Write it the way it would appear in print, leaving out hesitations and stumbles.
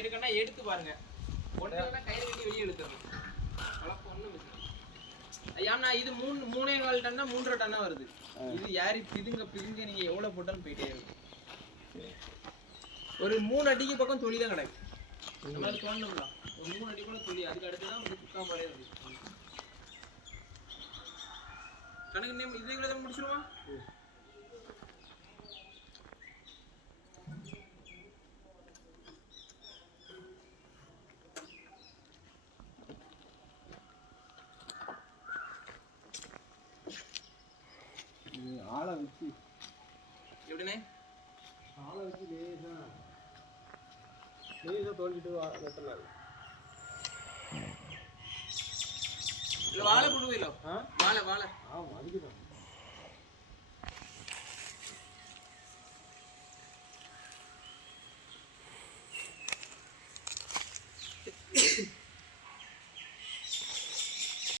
எடுக்கணும்னா எடுத்து பாருங்க. ஒண்ணு கையில கட்டி வெளியே இழுத்துறணும். கலப்பு ஒண்ணும் இல்லை. ஐயாண்ணா இது 3.4 டன்னா 3.5 டன்னா வருது. இது யாரி பிதுங்க நீங்க எவ்வளவு போட்டாலும் போயிட்டே இருக்கும். ஒரு 3 அடிக்கு பக்கம் தொலி தான் கிடக்கு. இந்த மாதிரி தோண்டணும்ல. ஒரு 3 அடி கூட தொலி. அதுக்கு அடுத்து தான் வந்து குக்கா பாலே வருது. கணக்கு நேம் இதே கூட தான் முடிச்சிருவோம். ஆளை வச்சு எப்படினே ஆளை வச்சு லேசா தோண்டிட்டு வெட்டலாம். வாழை போடுவீங்களோ? வாழை ஆமாம் அதுக்குதான்